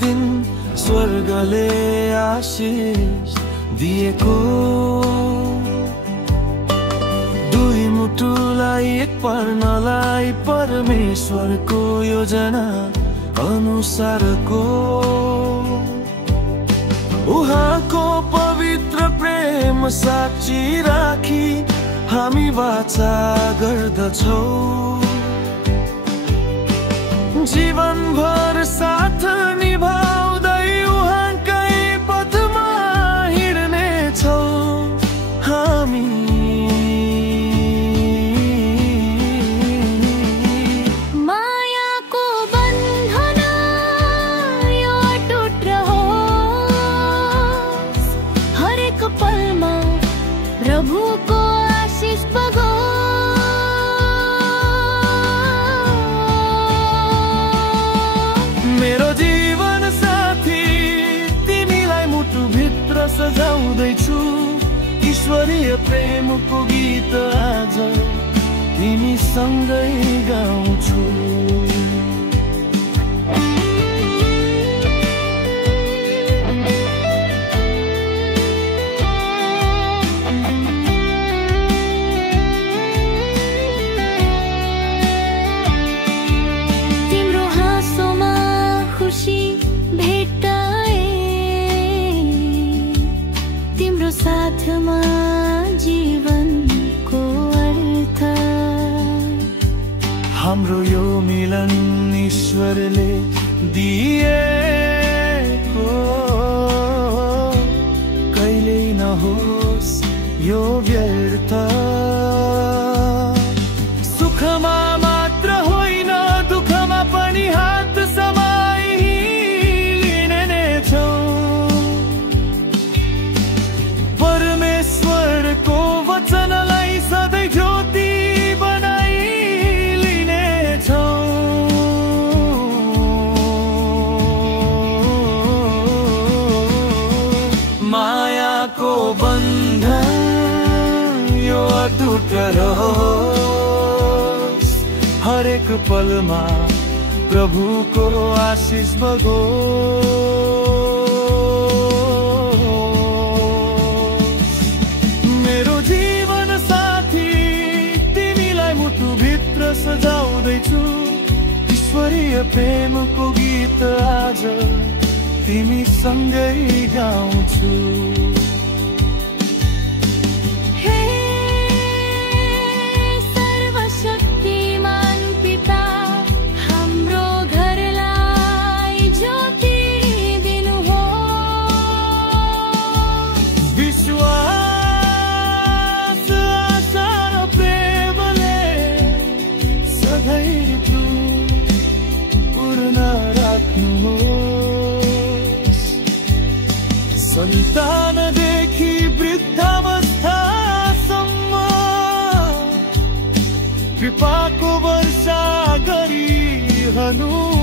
दिन स्वर्गले आशीष दिएको, दुई मुटुलाई एक पार्नलाई परमेश्वरको योजना अनुसारको, उहाँको पवित्र प्रेम साक्षी राखी हामी वाचा गर्दछौँ, जीवनभर साथ निभाउँदै उहाँकै पथमा हिँड्नेछौँ हामी। प्रभुको आशीष बगोस्। मेरो जीवन साथी तिमीलाई मुटुभित्र सजाउँदैछु, ईश्वरीय प्रेमको गीत आज तिमी सँगै गाउँछु। साथमा जीवनको अर्थ, हाम्रो यो मिलन ईश्वरले दिएको, कहिल्यै नहोस् यो व्यर्थ। सुखमा मात्र होइन दुःखमा पनि हात समाई लिनेछौँ, परमेश्वरको वचनलाई सधैँ ज्योति बनाई लिनेछौँ। मायाको बन्धन यो अटुट रहोस्, हरेक पलमा प्रभुको आशीष बगोस्। मेरो जीवन साथी तिमीलाई मुटुभित्र सजाउँदैछु, ईश्वरीय प्रेमको गीत आज तिमी सँगै गाउँछु। सन्तानदेखि वृद्धावस्थासम्म कृपाको वर्षा गरिरहनु।